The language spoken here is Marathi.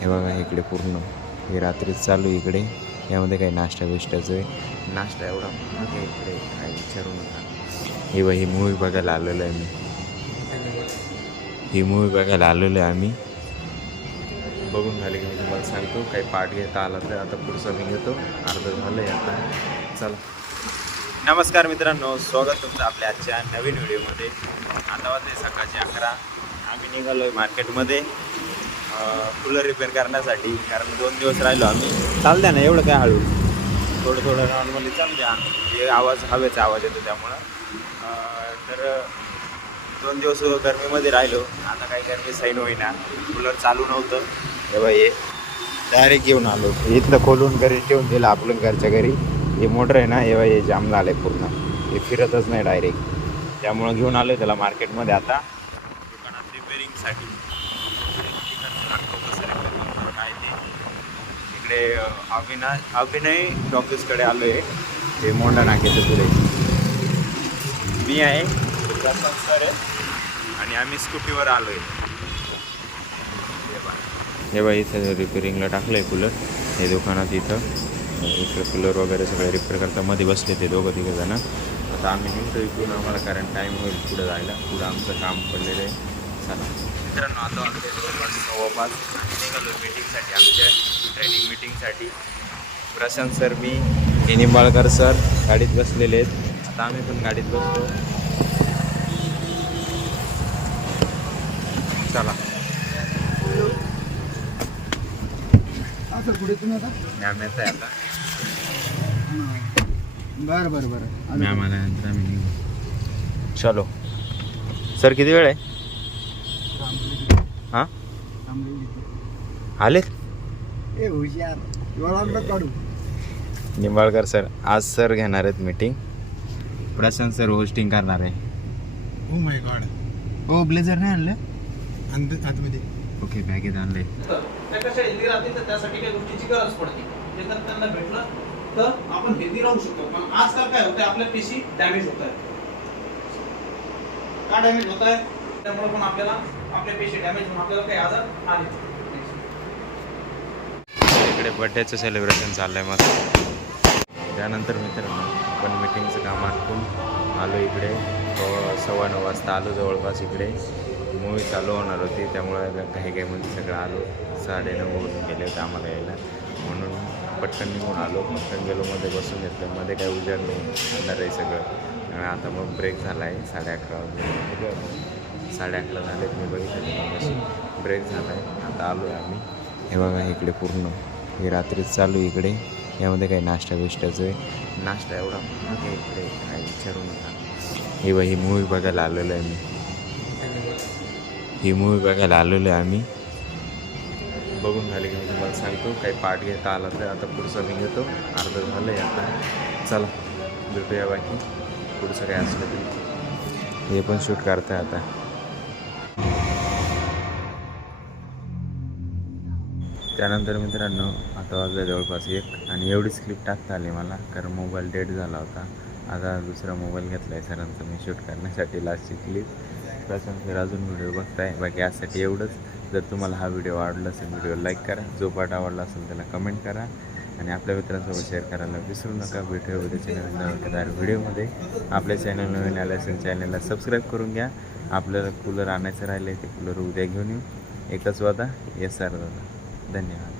हे बघा इकडे पूर्ण हे रात्रीच चालू इकडे. यामध्ये काही नाश्ता बिष्टाचं आहे. नाश्ता एवढा महाग आहे इकडे काय विचारू नका. हे बघा ही मूवी बघायला आलेलो आहे मी. ही मूवी बघायला आलेलो आहे आम्ही. बघून झाले की मी तुम्हाला सांगतो. काही पार्ट घेता आला तर आता पुढचा मी घेतो. अर्धं झालं आहे आता. चला. नमस्कार मित्रांनो, स्वागत तुमचं आपल्या आजच्या नवीन व्हिडिओमध्ये. आता वाजले सकाळचे 11. आम्ही निघालो आहे मार्केटमध्ये कूलर रिपेअर करण्यासाठी. कारण 2 दिवस राहिलो आम्ही. चाल द्या ना, एवढं काय हळू, थोडं थोडं नॉर्मली चाल द्या. हे आवाज हवेचा आवाज येतो त्यामुळं. तर 2 दिवस गरमीमध्ये राहिलो. आता काही गरमी सैन होईना. कूलर चालू नव्हतं. तेव्हा हे डायरेक्ट घेऊन आलो. इथलं खोलून घरी ठेवून दिलं आपण घरच्या घरी. हे मोटर आहे ना, हे हे जाम झालं आहे पूर्ण. हे फिरतच नाही डायरेक्ट. त्यामुळं घेऊन आलो त्याला मार्केटमध्ये आता दुकानात रिपेअरिंगसाठी. कसं रिपेअर काय ते इकडे अभिनय टॉकीजकडे आलो आहे. ते मोंडा नाक्याच्या पुढे मी आहे, सर आहे आणि आम्ही स्कूटीवर आलो आहे. हे बघा इथं रिपेअरिंगला टाकलं आहे कूलर. हे दुकानात इथं कूलर वगैरे सगळे रिपेअर करता मध्ये बसले ते दोघं तिघं जण. आता आम्ही निघतो इकडून, आम्हाला कारण टाईम होईल पुढं जायला. पुढं आमचं काम पडलेलं आहे. चला मित्रांनो, आता वाजले 5:15 आणि निघालो मीटिंगसाठी, आमच्या ट्रेनिंग मीटिंगसाठी. प्रशांत सर, मी निंबाळकर सर गाडीत बसलेले आहेत. आता आम्ही पण गाडीत बसतो. चला पुढे तुम्ही आता मॅम येत आहे आता. बरं बरं बरं मॅम आल्यानंतर आम्ही निघू. चलो सर, किती वेळ आहे? हां आले ए हुशार एवढा काढू. निंबाळकर सर आज सर घेणार आहेत मीटिंग. प्रशांत सर होस्टिंग करणार आहे. Oh my God. हो, ब्लेझर नाही आणलं आतमध्ये. ओके, बॅगेत आणले. त्या कशा हेल्दी राहतील तर त्यासाठी काही गोष्टीची गरज पडते. ते जर त्यांना भेटलं तर आपण हेल्दी राहू शकतो. पण आजकाल काय होतं, आपल्या पेशी डॅमेज होत आहे. का डॅमेज होत आहे? त्यामुळे पण आपल्याला आपल्या पेशी डॅमेज होऊन आपल्याला काही आजार आले. इकडे बड्डेचं सेलिब्रेशन चाललं आहे मस्त. त्यानंतर मित्रांनो पण मीटिंगचं काम आटपून आलो इकडे. 9:15 वाजता आलो जवळपास. इकडे मूवी चालू होणार होती त्यामुळे काही मध्ये सगळं आलो. 9:30 होऊन गेले होते आम्हाला यायला, म्हणून पटकन निघून आलो. पटकन गेलो, मध्ये बसून घेतलं. मध्ये काही उजेड नाही, अंधार आहे सगळं. आणि आता मग ब्रेक झाला आहे 11:30 वाजता. 11:30 झालेत, मी बघितलं कशी ब्रेक झाला आहे. आता आलो आहे आम्ही. हे बघा इकडे पूर्ण हे रात्रीच चालू इकडे. यामध्ये काही नाश्ता बिष्टाचं आहे. नाश्ता एवढा महाग आहे इकडे काय विचारू नका. हे बघा ही मूवी बघायला आलेलो आहे मी. ही मूवी बघायला आलेलो आहे आम्ही. बघून झाले की मी तुम्हाला सांगतो. काही पार्ट घेता आला तर आता पुढचा मी घेतो. अर्धं झालं आहे आता. चला भेटूया बाकी पुढचं काय असलं तरी. हे पण शूट करताय आता. त्यानंतर मित्रांनो आता वाजलं जवळपास 1 आणि एवढीच क्लिप टाकता आली मला, कारण मोबाईल डेड झाला होता. आता दुसरा मोबाईल घेतला आहे सरांचा मी शूट करण्यासाठी लास्टची क्लिप. प्रशांत सर अजून व्हिडिओ बघताय. बाकी यासाठी एवढंच. जर तुम्हाला हा व्हिडिओ आवडला असेल व्हिडिओ लाईक करा. जो पार्ट आवडला असेल त्याला कमेंट करा आणि आपल्या मित्रांसोबत शेअर करायला विसरू नका. व्हिडिओच्या नवीन व्हिडिओमध्ये. आपल्या चॅनल नवीन आले असेल चॅनलला सबस्क्राईब करून घ्या. आपल्याला कूलर आणायचं राहिलं आहे, ते कूलर उद्या घेऊन येऊ. एकच वादा. येस सर दादा. धन्यवाद.